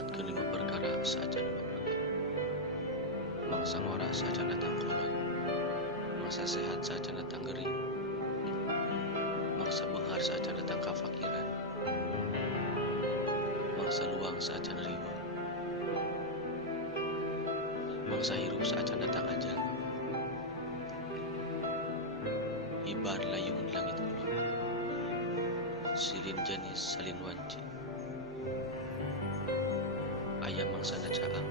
Saat kelima perkara sajan beberapa mangsa ngora sajan datang kolot, mangsa sehat sajan datang gering, mangsa benghar sajan datang kafakiran, mangsa luang sajan riwa, mangsa hirup sajan datang ajal. Ibar layung di langit kulon, silin jenis salin wanci, ayam mangsa na caang,